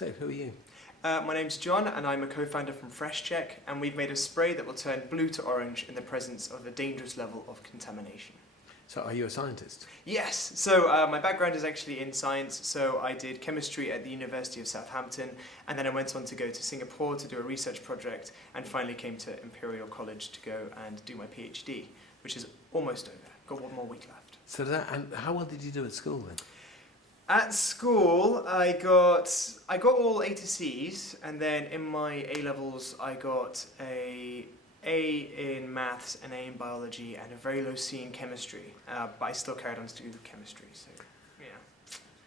So, who are you? My name's John and I'm a co-founder from FreshCheck, and we've made a spray that will turn blue to orange in the presence of a dangerous level of contamination. So, are you a scientist? Yes, so my background is actually in science, so I did chemistry at the University of Southampton, and then I went on to go to Singapore to do a research project, and finally came to Imperial College to go and do my PhD, which is almost over. Got one more week left. So, and how well did you do at school then? At school, I got all A to C's, and then in my A-levels I got a in maths, an A in biology, and a very low C in chemistry. But I still carried on to do chemistry, so yeah.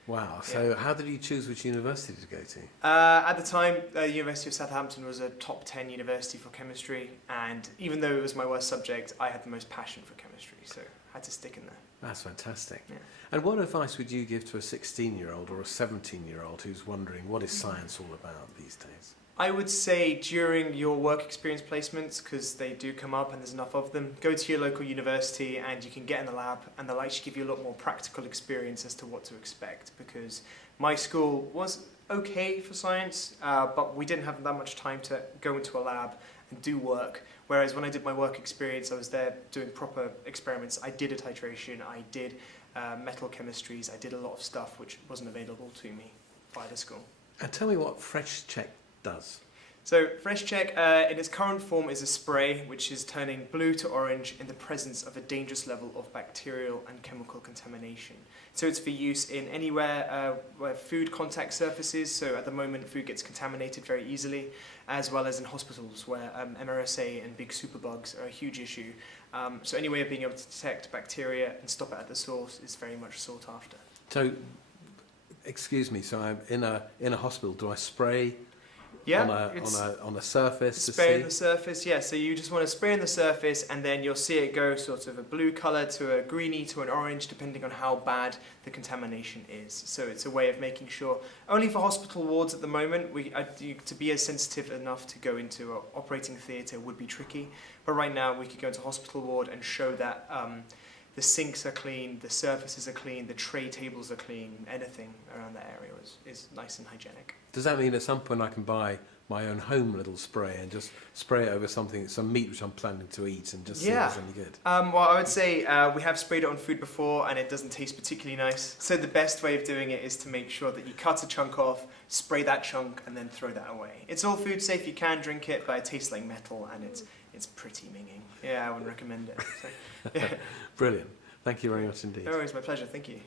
Wow, so how did you choose which university to go to? At the time, the University of Southampton was a top 10 university for chemistry, and even though it was my worst subject, I had the most passion for chemistry, so I had to stick in there. That's fantastic. Yeah. And what advice would you give to a 16-year-old or a 17-year-old who's wondering what is science all about these days? I would say during your work experience placements, because they do come up and there's enough of them, go to your local university and you can get in the lab, and they'll actually give you a lot more practical experience as to what to expect, because my school was okay for science, but we didn't have that much time to go into a lab and do work. Whereas when I did my work experience, I was there doing proper experiments. I did a titration, I did metal chemistries, I did a lot of stuff which wasn't available to me by the school. And tell me what FreshCheck does. So FreshCheck in its current form is a spray which is turning blue to orange in the presence of a dangerous level of bacterial and chemical contamination. So it's for use in anywhere where food contact surfaces, so at the moment food gets contaminated very easily, as well as in hospitals where MRSA and big superbugs are a huge issue. So any way of being able to detect bacteria and stop it at the source is very much sought after. So, excuse me, so I'm in a hospital, do I spray Yeah, on a surface to see? Spray on the surface, yeah. So you just want to spray on the surface, and then you'll see it go sort of a blue colour to a greeny to an orange, depending on how bad the contamination is. So it's a way of making sure, only for hospital wards at the moment, to be as sensitive enough to go into an operating theatre would be tricky. But right now we could go into a hospital ward and show that the sinks are clean, the surfaces are clean, the tray tables are clean, anything around that area is nice and hygienic. Does that mean at some point I can buy my own home little spray and just spray it over some meat which I'm planning to eat and just see if it's any good? Well, I would say we have sprayed it on food before and it doesn't taste particularly nice. So the best way of doing it is to make sure that you cut a chunk off, spray that chunk, and then throw that away. It's all food safe, you can drink it, but it tastes like metal and it's pretty minging. Yeah, I wouldn't recommend it. So, yeah. Brilliant. Thank you very much indeed. No worries, my pleasure. Thank you.